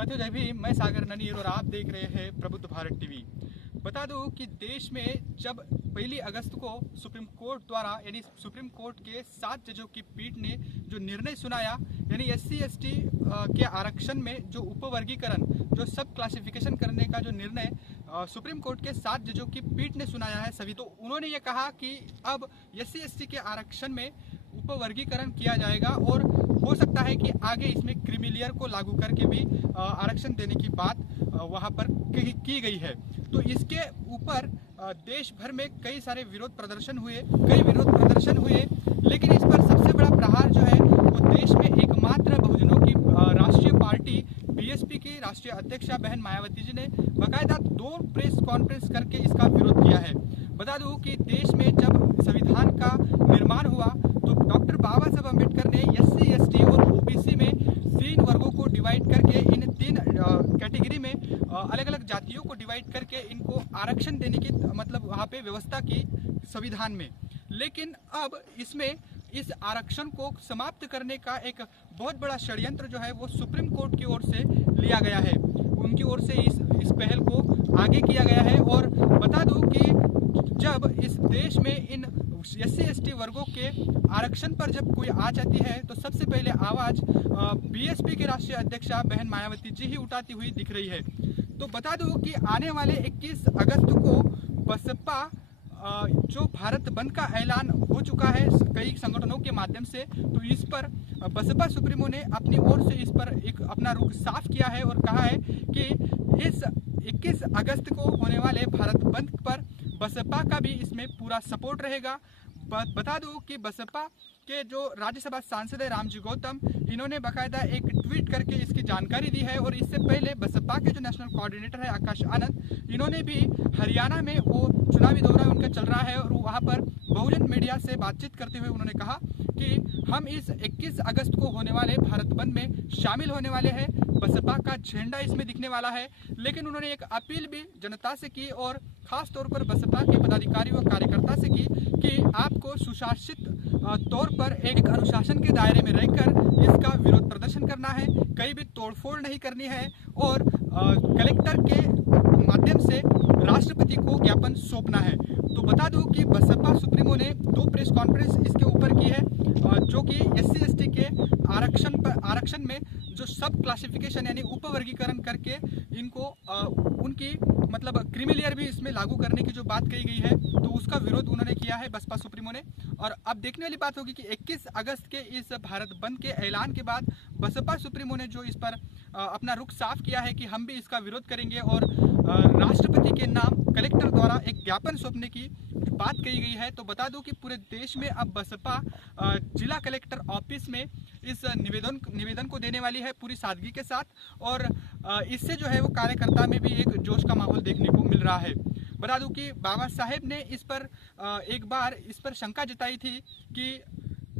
साथियों जय भीम, मैं सागर ननीर और आप देख रहे हैं प्रबुद्ध भारत टीवी। बता दूं कि देश में जब 1 अगस्त को सुप्रीम कोर्ट द्वारा यानी सुप्रीम कोर्ट के 7 जजों की पीठ ने जो निर्णय सुनाया, यानी SC/ST के आरक्षण में जो उपवर्गीकरण, जो सब क्लासिफिकेशन करने का जो निर्णय सुप्रीम कोर्ट के 7 जजों की पीठ ने सुनाया है सभी, तो उन्होंने ये कहा कि अब SC/ST के आरक्षण में उपवर्गीकरण किया जाएगा और हो सकता है कि आगे इसमें क्रीमी लेयर को लागू करके भी आरक्षण देने की बात वहां पर की गई है। तो इसके ऊपर देश भर में कई सारे विरोध प्रदर्शन हुए, लेकिन इस पर सबसे बड़ा प्रहार जो है वो देश में एकमात्र बहुजनों की राष्ट्रीय पार्टी BSP की राष्ट्रीय अध्यक्षा बहन मायावती जी ने बाकायदा 2 प्रेस कॉन्फ्रेंस करके इसका विरोध किया है। बता दूं कि देश में जब संविधान का निर्माण हुआ तो डॉक्टर बाबा साहब अम्बेडकर ने SC/ST और OBC में 3 वर्गों को डिवाइड करके, इन 3 कैटेगरी में अलग अलग जातियों को डिवाइड करके इनको आरक्षण देने की मतलब वहाँ पे व्यवस्था की संविधान में। लेकिन अब इसमें इस आरक्षण को समाप्त करने का एक बहुत बड़ा षड्यंत्र जो है वो सुप्रीम कोर्ट की ओर से लिया गया है, उनकी ओर से इस पहल को आगे किया गया है। और बता दूं कि जब इस देश में इन SC/ST वर्गों के आरक्षण पर जब कोई आ जाती है तो सबसे पहले आवाज BSP के राष्ट्रीय अध्यक्षा बहन मायावती जी ही उठाती हुई दिख रही है। तो बता दूं कि आने वाले 21 अगस्त को बसपा जो भारत बंद का ऐलान हो चुका है कई संगठनों के माध्यम से, तो इस पर बसपा सुप्रीमो ने अपनी ओर से इस पर एक अपना रुख साफ किया है और कहा है कि इस 21 अगस्त को होने वाले भारत बंद पर बसपा का भी इसमें पूरा सपोर्ट रहेगा। बता दूं कि बसपा के जो राज्यसभा सांसद है रामजी गौतम, इन्होंने बाकायदा एक ट्वीट करके इसकी जानकारी दी है। और इससे पहले बसपा के जो नेशनल कोऑर्डिनेटर है आकाश आनंद, इन्होंने भी हरियाणा में वो चुनावी दौरा उनका चल रहा है और वहाँ पर बहुजन मीडिया से बातचीत करते हुए उन्होंने कहा कि हम इस 21 अगस्त को होने वाले भारत बंद में शामिल होने वाले हैं, बसपा का झंडा इसमें दिखने वाला है। लेकिन उन्होंने एक अपील भी जनता से की और खास तौर पर बसपा के पदाधिकारी व कार्यकर्ता से की कि आपको सुशासित तौर पर एक अनुशासन के दायरे में रहकर इसका विरोध प्रदर्शन करना है, कहीं भी तोड़फोड़ नहीं करनी है और कलेक्टर के माध्यम से राष्ट्रपति को ज्ञापन सौंपना है। तो बता दूं कि बसपा सुप्रीमो ने 2 प्रेस कॉन्फ्रेंस इसके ऊपर की है, जो कि SC/ST के आरक्षण में जो सब क्लासिफिकेशन यानी उपवर्गीकरण करके इनको उनकी मतलब क्रीमी लेयर भी इसमें लागू करने की जो बात कही गई है, तो उसका विरोध उन्होंने किया है बसपा सुप्रीमो ने। और अब देखने वाली बात होगी कि 21 अगस्त के इस भारत बंद के ऐलान के बाद बसपा सुप्रीमो ने जो इस पर अपना रुख साफ किया है कि हम भी इसका विरोध करेंगे और राष्ट्रपति के नाम कलेक्टर द्वारा एक ज्ञापन सौंपने की बात कही गई है। तो बता दूं कि पूरे देश में अब बसपा जिला कलेक्टर ऑफिस में इस निवेदन को देने वाली है पूरी सादगी के साथ, और इससे जो है वो कार्यकर्ता में भी एक जोश का माहौल देखने को मिल रहा है। बता दूं कि बाबा साहेब ने इस पर एक बार इस पर शंका जताई थी कि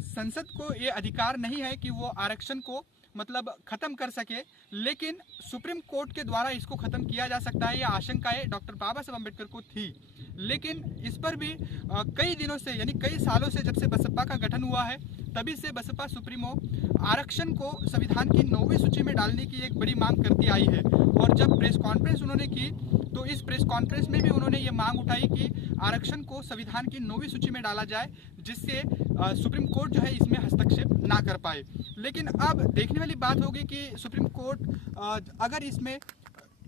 संसद को ये अधिकार नहीं है कि वो आरक्षण को मतलब खत्म कर सके, लेकिन सुप्रीम कोर्ट के द्वारा इसको खत्म किया जा सकता है, ये आशंकाएं डॉक्टर बाबा साहब अम्बेडकर को थी। लेकिन इस पर भी कई दिनों से यानी कई सालों से जब से बसपा का गठन हुआ है तभी से बसपा सुप्रीमो आरक्षण को संविधान की 9वीं सूची में डालने की एक बड़ी मांग करती आई है। और जब प्रेस कॉन्फ्रेंस उन्होंने की तो इस प्रेस कॉन्फ्रेंस में भी उन्होंने ये मांग उठाई कि आरक्षण को संविधान की 9वीं सूची में डाला जाए, जिससे सुप्रीम कोर्ट जो है इसमें हस्तक्षेप ना कर पाए। लेकिन अब देखने वाली बात होगी कि सुप्रीम कोर्ट अगर इसमें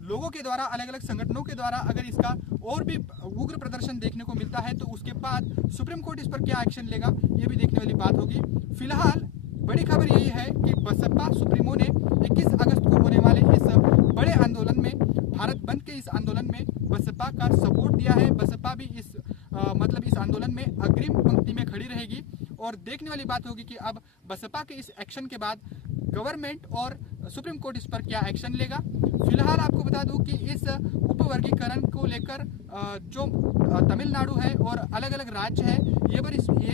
लोगों के द्वारा, अलग अलग संगठनों के द्वारा अगर इसका और भी उग्र प्रदर्शन देखने को मिलता है तो उसके बाद सुप्रीम कोर्ट इस पर क्या एक्शन लेगा, ये भी देखने वाली बात होगी। फिलहाल बड़ी खबर यही है कि बसपा सुप्रीमो ने 21 अगस्त को होने वाले इस बड़े आंदोलन में, भारत बंद के इस आंदोलन में बसपा का सपोर्ट दिया है। बसपा भी इस आंदोलन में अग्रिम पंक्ति में खड़ी रहेगी और देखने वाली बात होगी कि अब बसपा के इस एक्शन के बाद गवर्नमेंट और सुप्रीम कोर्ट इस पर क्या एक्शन लेगा। फिलहाल आपको बता दूं कि इस उपवर्गीकरण को लेकर जो तमिलनाडु है और अलग अलग राज्य है ये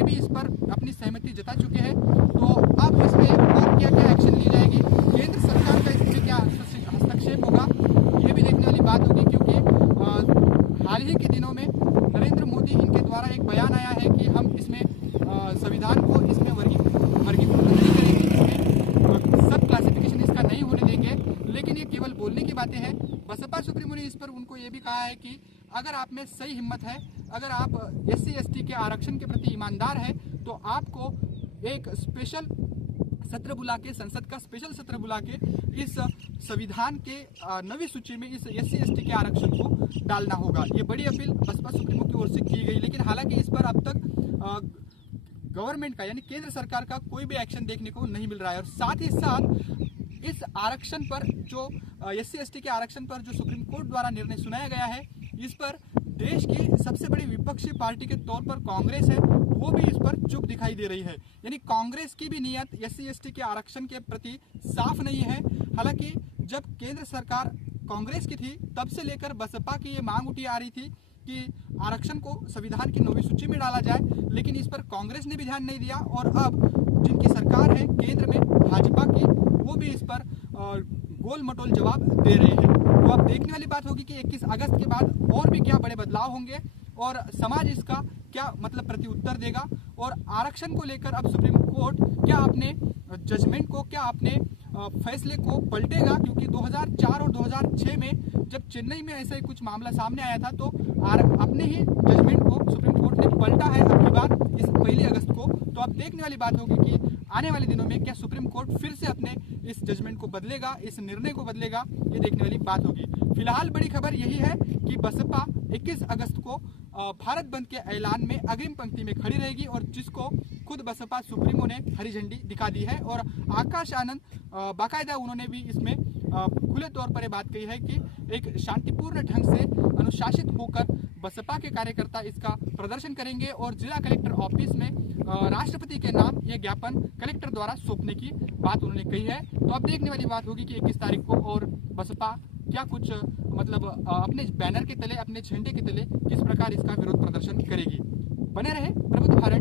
भी इस पर अपनी सहमति जता चुके हैं। तो अब इसमें और क्या क्या एक्शन ली जाएगी, केंद्र सरकार का इसमें क्या हस्तक्षेप होगा, ये भी देखने वाली बात होगी, क्योंकि हाल ही के दिनों में नरेंद्र मोदी इनके द्वारा एक बयान आया है कि हम इसमें संविधान को इसमें वर्गीकृत नहीं करेंगे, इसमें सब क्लासिफिकेशन इसका नहीं होने देंगे। लेकिन ये केवल बोलने की बातें हैं। बसपा सुप्रीमो ने इस पर उनको ये भी कहा है कि अगर आप में सही हिम्मत है, अगर आप SC/ST के आरक्षण के प्रति ईमानदार है, तो आपको एक स्पेशल सत्र बुला के, संसद का स्पेशल सत्र बुला के इस संविधान के नवी सूची में इस SC/ST के आरक्षण को डालना होगा। ये बड़ी अपील बसपा सुप्रीमो की ओर से की गई, लेकिन हालांकि इस पर अब तक गवर्नमेंट का यानी केंद्र सरकार का कोई भी एक्शन देखने को नहीं मिल रहा है। और साथ ही साथ इस आरक्षण पर जो SC/ST के आरक्षण पर जो सुप्रीम कोर्ट द्वारा निर्णय सुनाया गया है, इस पर देश की सबसे बड़ी विपक्षी पार्टी के तौर पर कांग्रेस है, वो भी इस पर चुप दिखाई दे रही है। यानी कांग्रेस की भी नीयत SC/ST के आरक्षण के प्रति साफ नहीं है। हालांकि जब केंद्र सरकार कांग्रेस की थी, तब से लेकर बसपा की ये मांग उठी आ रही थी कि आरक्षण को संविधान की नौवीं सूची में डाला जाए, लेकिन इस पर कांग्रेस ने भी ध्यान नहीं दिया। और अब जिनकी सरकार है केंद्र में भाजपा की, वो भी इस पर गोल मटोल जवाब दे रहे हैं। तो अब देखने वाली बात होगी कि 21 अगस्त के बाद और भी क्या बड़े बदलाव होंगे और समाज इसका क्या मतलब प्रत्युत्तर देगा, और आरक्षण को लेकर अब सुप्रीम कोर्ट क्या अपने जजमेंट को, क्या अपने फैसले को पलटेगा। क्योंकि 2004 और 2006 में जब चेन्नई में ऐसा ही कुछ मामला सामने आया था, तो अपने ही जजमेंट को सुप्रीम कोर्ट ने पलटा है अब की बार इस 1 अगस्त को। तो अब देखने वाली बात होगी कि आने वाले दिनों में क्या सुप्रीम कोर्ट फिर से अपने इस जजमेंट को बदलेगा, इस निर्णय को बदलेगा, ये देखने वाली बात होगी। फिलहाल बड़ी खबर यही है कि बसपा 21 अगस्त को भारत बंद के ऐलान में अग्रिम पंक्ति में खड़ी रहेगी, और जिसको खुद बसपा सुप्रीमो ने हरी झंडी दिखा दी है। और आकाश आनंद बाकायदा उन्होंने भी इसमें खुले तौर पर यह बात कही है कि एक शांतिपूर्ण ढंग से अनुशासित होकर बसपा के कार्यकर्ता इसका प्रदर्शन करेंगे, और जिला कलेक्टर ऑफिस में राष्ट्रपति के नाम ये ज्ञापन कलेक्टर द्वारा सौंपने की बात उन्होंने कही है। तो अब देखने वाली बात होगी कि 21 तारीख को और बसपा क्या कुछ मतलब अपने बैनर के तले, अपने झंडे के तले किस प्रकार इसका विरोध प्रदर्शन करेगी। बने रहे प्रबुद्ध भारत।